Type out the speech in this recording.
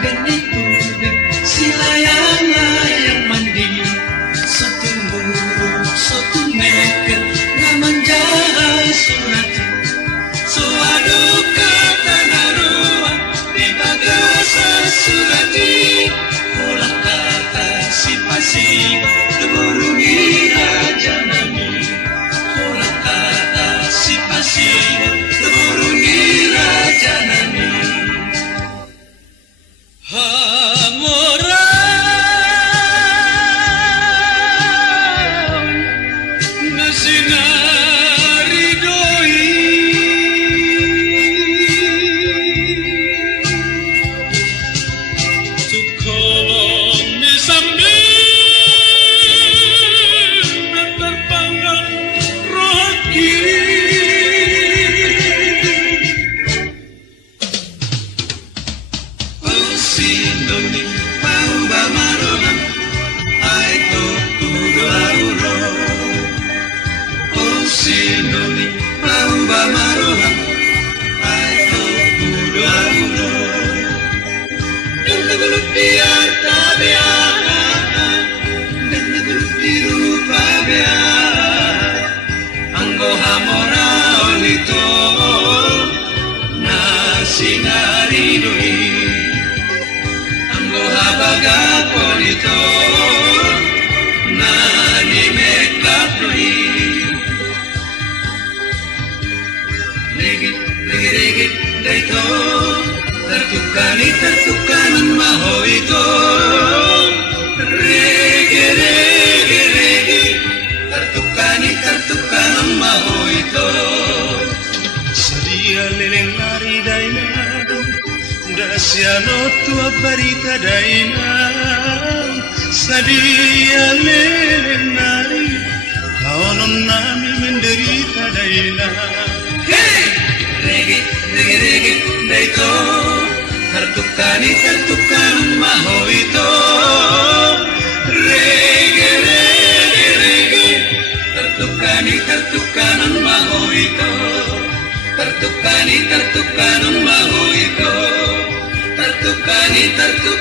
ganay tubig, si layang-layang mandi. Sa tumurog, sa tumeker, naman dyan surati. Suado ka tanaruan, di baga sa surati. Ulah kata si pasig, tumurungi raja nami. Ulah kata si pasig, tumurungi raja nami. Hamoran na sinaridoy, tukolong misamin na terpangan rohaki. Sindoni pauba marohan ay to puro auro. Oh sindoni pauba marohan ay to puro auro. Dan nagulog biar tabia, dan nagulog biru pabia. Anggo hamoraon ito na sinaridoi. Habaga polito nani mekapri legit legit daito tertukani tertukanan mahoito rege rege rege tertukani tertukanan mahoito sadia leleng lari daina Dasiano tua barita daina sadia lelenari kaonon nami menderita daina. Hey, regi regi regi daito tertukani tertukan mahoito regi regi regi tertukani tertukan mahoito tertukani tertukan mahoito tertukani tertukan